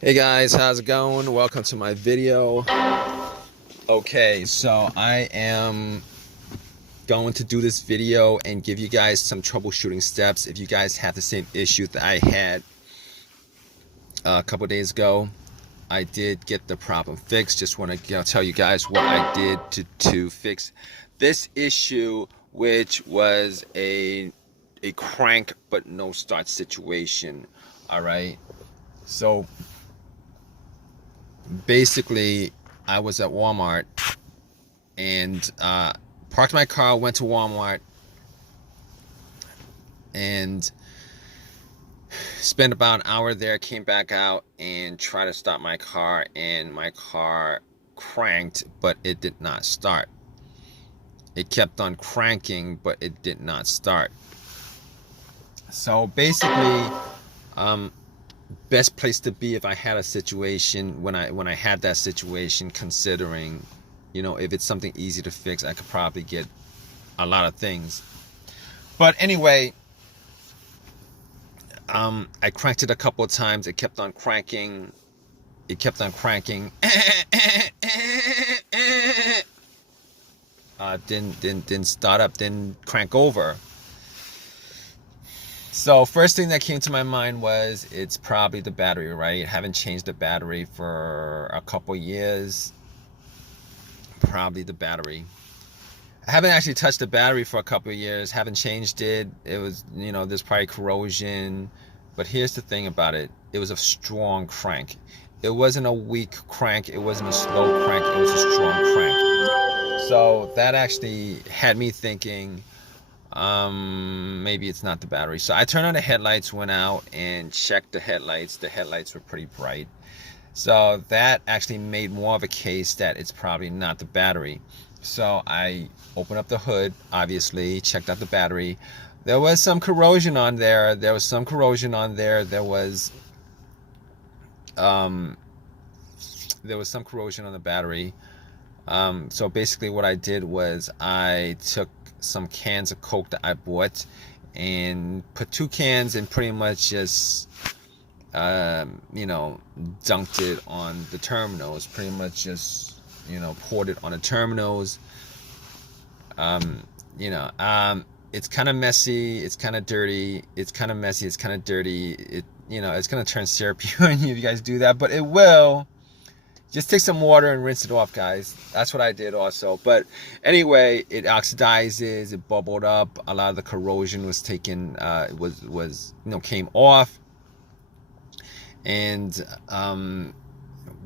Hey guys, how's it going? Welcome to my video. Okay, so I am going to do this video and give you guys some troubleshooting steps if you guys have the same issue that I had a couple days ago. I did get the problem fixed. Just want to tell you guys what I did to fix this issue, which was a crank but no start situation. All right, so basically I was at Walmart and parked my car, went to Walmart and spent about an hour there, came back out and tried to start my car, and my car cranked but it did not start. It kept on cranking but it did not start. So basically best place to be if I had a situation when I had that situation, considering, you know, if it's something easy to fix, I could probably get a lot of things. But anyway, I cranked it a couple of times. It kept on cranking. It kept on cranking. Didn't start up. Didn't crank over. So first thing that came to my mind was it's probably the battery, right? Haven't changed the battery for a couple years. Probably the battery. I haven't actually touched the battery for a couple of years. Haven't changed it. It was, you know, there's probably corrosion. But here's the thing about it. It was a strong crank. It wasn't a weak crank. It wasn't a slow crank. It was a strong crank. So that actually had me thinking, maybe it's not the battery. So I turned on the headlights, went out and checked the headlights. The headlights were pretty bright. So that actually made more of a case that it's probably not the battery. So I opened up the hood, obviously, checked out the battery. There was some corrosion on there. There was some corrosion on there. There was some corrosion on the battery. So basically what I did was I took some cans of Coke that I bought and put 2 cans and pretty much just you know, dunked it on the terminals. Pretty much just, you know, poured it on the terminals. You know, it's kind of messy, it's kind of dirty, it's kind of messy, it's kind of dirty. It, you know, it's gonna turn syrupy when you guys do that, but it will. Just take some water and rinse it off, guys. That's what I did also. But anyway, it oxidizes, it bubbled up. A lot of the corrosion was taken, was you know, came off. And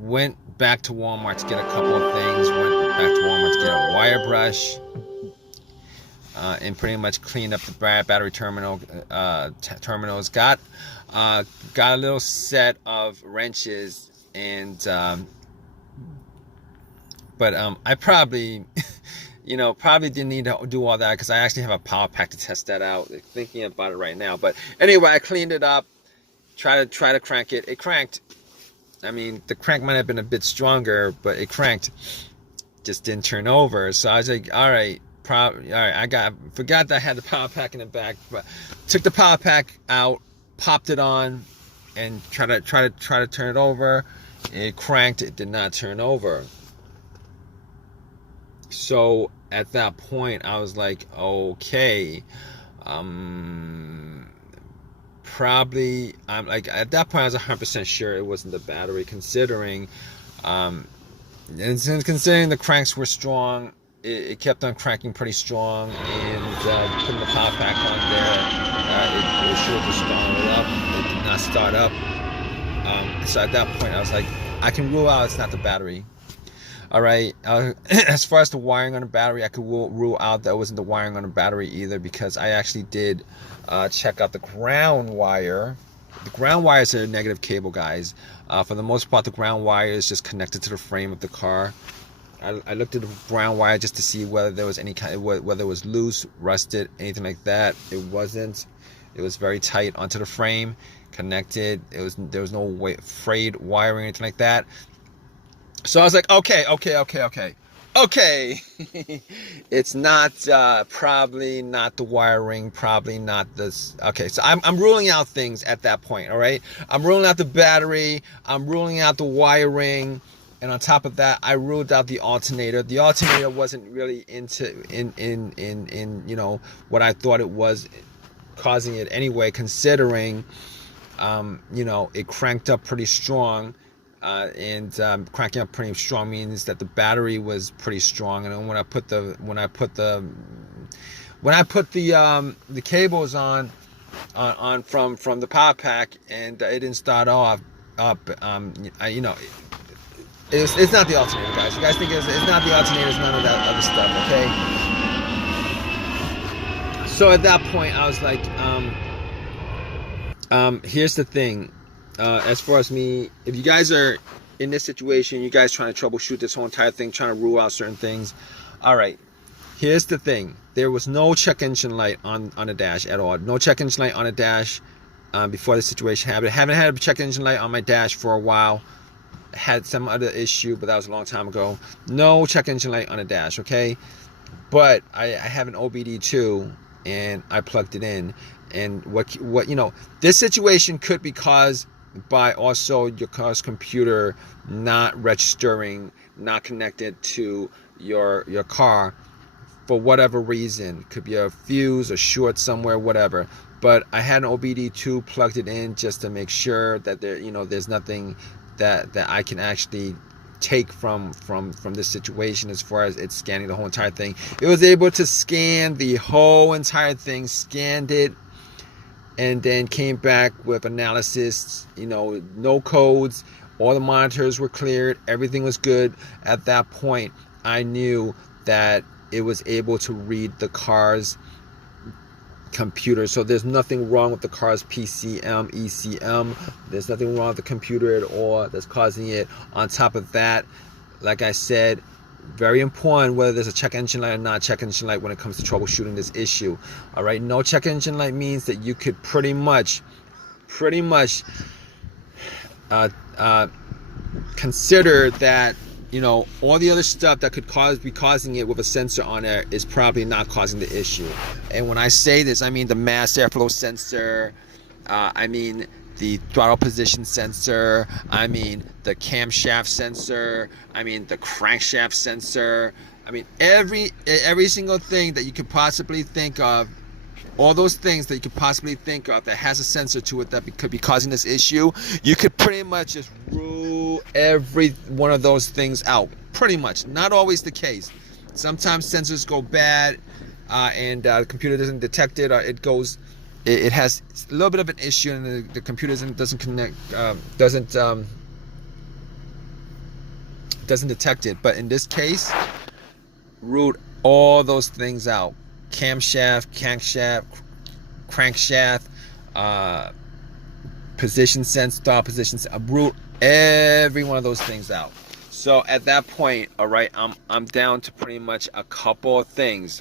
went back to Walmart to get a couple of things. Went back to Walmart to get a wire brush. And pretty much cleaned up the battery terminals. Got a little set of wrenches and but I probably, you know, probably didn't need to do all that because I actually have a power pack to test that out. Thinking about it right now. But anyway, I cleaned it up. Try to crank it. It cranked. I mean, the crank might have been a bit stronger, but it cranked. Just didn't turn over. So I was like, all right, I forgot that I had the power pack in the back, but took the power pack out, popped it on, and try to turn it over. It cranked. It did not turn over. So at that point, I was like, okay, probably, I'm like, at that point I was 100% sure it wasn't the battery, considering considering the cranks were strong. It kept on cranking pretty strong, and putting the power pack on there, it should have just started up. It did not start up. So at that point I was like, I can rule out it's not the battery. All right, as far as the wiring on the battery, I could rule out that it wasn't the wiring on the battery either, because I actually did check out the ground wire. The ground wire is a negative cable, guys. For the most part, the ground wire is just connected to the frame of the car. I looked at the ground wire just to see whether there was any kind, whether it was loose, rusted, anything like that. It wasn't. It was very tight onto the frame, connected. There was no frayed wiring or anything like that. So I was like, okay. Okay, it's not probably not the wiring, probably not this. Okay, so I'm ruling out things at that point. All right, I'm ruling out the battery, I'm ruling out the wiring, and on top of that, I ruled out the alternator. The alternator wasn't really in you know what I thought it was causing it anyway, considering you know, it cranked up pretty strong. And cranking up pretty strong means that the battery was pretty strong. And when I put the cables on from the power pack, and it didn't start off up, you know, it's not the alternator, guys. You guys think it's not the alternator, it's none of that other stuff, okay? So at that point, I was like, here's the thing. As far as me, if you guys are in this situation, you guys trying to troubleshoot this whole entire thing, trying to rule out certain things. All right, here's the thing. There was no check engine light on the dash at all. No check engine light on the dash before the situation happened. I haven't had a check engine light on my dash for a while. Had some other issue, but that was a long time ago. No check engine light on the dash, okay? But I have an OBD2, and I plugged it in. And what you know, this situation could be caused by also your car's computer not registering, not connected to your car for whatever reason. Could be a fuse, a short somewhere, whatever. But I had an OBD2, plugged it in just to make sure that there, you know, there's nothing that I can actually take from this situation as far as it's scanning the whole entire thing. It was able to scan the whole entire thing, scanned it, and then came back with analysis, you know, no codes, all the monitors were cleared, everything was good. At that point, I knew that it was able to read the car's computer. So there's nothing wrong with the car's PCM, ECM. There's nothing wrong with the computer at all that's causing it. On top of that, like I said, very important whether there's a check engine light or not check engine light when it comes to troubleshooting this issue. All right, no check engine light means that you could pretty much consider that, you know, all the other stuff that could be causing it with a sensor on there is probably not causing the issue. And when I say this, I mean the mass airflow sensor, I mean the throttle position sensor, I mean the camshaft sensor, I mean the crankshaft sensor, I mean every single thing that you could possibly think of, all those things that you could possibly think of that has a sensor to it that could be causing this issue, you could pretty much just rule every one of those things out. Pretty much. Not always the case. Sometimes sensors go bad and the computer doesn't detect it, or it has a little bit of an issue and the computer doesn't connect, doesn't detect it. But in this case, ruled all those things out. Camshaft, crankshaft, position sense, throttle position sense, root every one of those things out. So at that point, all right, I'm down to pretty much a couple of things.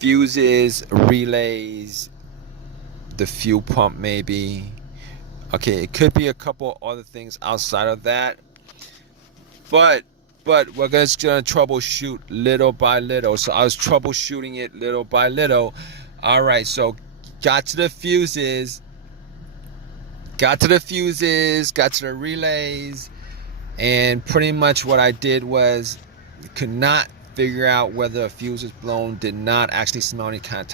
Fuses, relays, the fuel pump maybe. Okay, it could be a couple other things outside of that. But we're just gonna troubleshoot little by little. So I was troubleshooting it little by little. All right, so got to the fuses, got to the relays, and pretty much what I did was could not figure out whether a fuse was blown. Did not actually smell any kind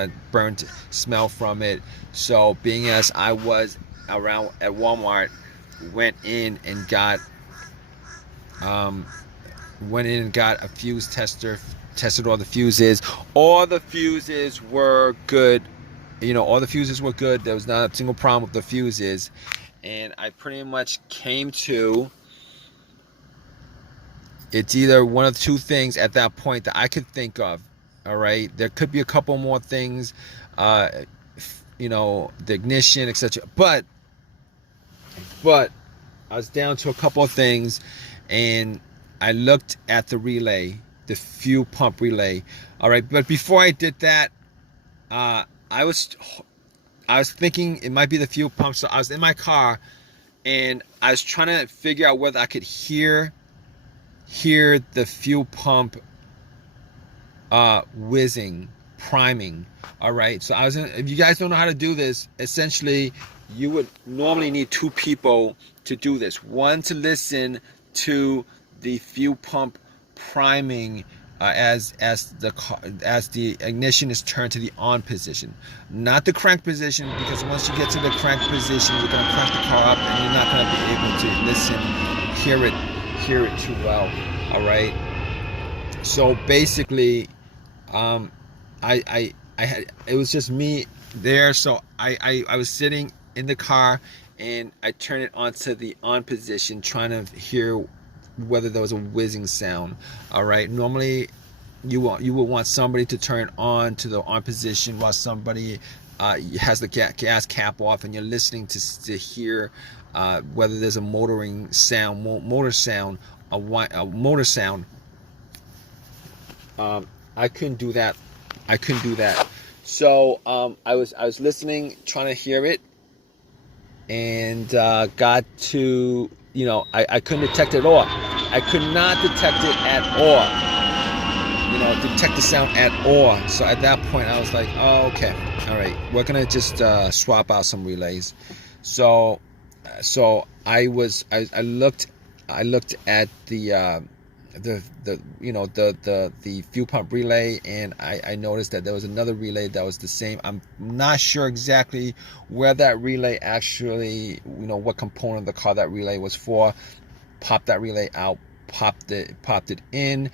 of burnt smell from it. So being as I was around at Walmart, went in and got a fuse tester, tested all the fuses. All the fuses were good. You know, all the fuses were good. There was not a single problem with the fuses. And I pretty much came to, it's either one of two things at that point that I could think of. All right, there could be a couple more things, you know, the ignition, etc. But I was down to a couple of things, and I looked at the relay, the fuel pump relay. All right, but before I did that, I was thinking it might be the fuel pump. So I was in my car, and I was trying to figure out whether I could hear hear the fuel pump whizzing, priming. All right, so if you guys don't know how to do this, essentially you would normally need two people to do this. One to listen to the fuel pump priming as the ignition is turned to the on position, not the crank position, because once you get to the crank position, you're going to crank the car up and you're not going to be able to listen, hear it too well. All right, so basically I had, it was just me there, so I was sitting in the car and I turned it onto the on position, trying to hear whether there was a whizzing sound. All right, normally you will want somebody to turn on to the on position while somebody has the gas cap off, and you're listening to hear whether there's a motoring sound, motor sound, a motor sound. I couldn't do that. So I was listening, trying to hear it, and got to, I couldn't detect it at all. I could not detect it at all. Detect the sound at all. So at that point, I was like, oh, okay, all right, we're gonna just swap out some relays. So I looked at the fuel pump relay, and I noticed that there was another relay that was the same. I'm not sure exactly where that relay actually, what component of the car that relay was for. Popped that relay out, popped it in,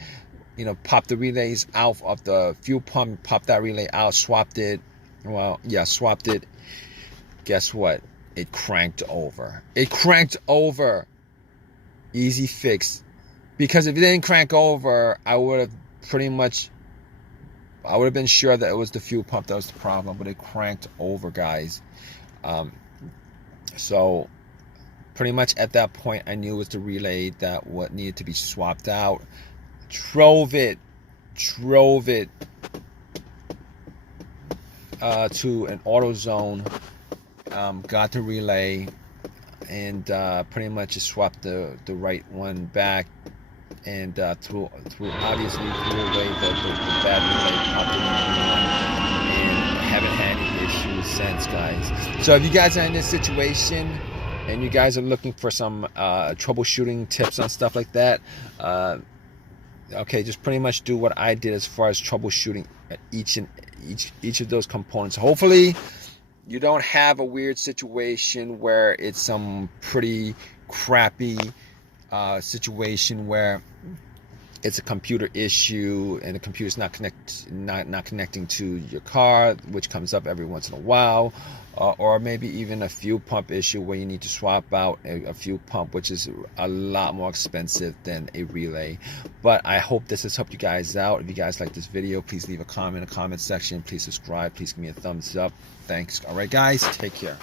popped the relays out of the fuel pump, popped that relay out, swapped it. Swapped it. Guess what? It cranked over. Easy fix. Because if it didn't crank over, I would have been sure that it was the fuel pump that was the problem, but it cranked over, guys. So pretty much at that point, I knew it was the relay that what needed to be swapped out. Drove it to an AutoZone, got the relay, and pretty much just swapped the right one back, and threw away the bad relay, popped in the new one, and haven't had any issues since, guys. So if you guys are in this situation and you guys are looking for some troubleshooting tips on stuff like that, okay, just pretty much do what I did as far as troubleshooting each of those components. Hopefully you don't have a weird situation where it's some pretty crappy situation where it's a computer issue and the computer's not connecting to your car, which comes up every once in a while, or maybe even a fuel pump issue where you need to swap out a fuel pump, which is a lot more expensive than a relay. But I hope this has helped you guys out. If you guys like this video, please leave a comment in the comment section. Please subscribe. Please give me a thumbs up. Thanks. All right, guys, take care.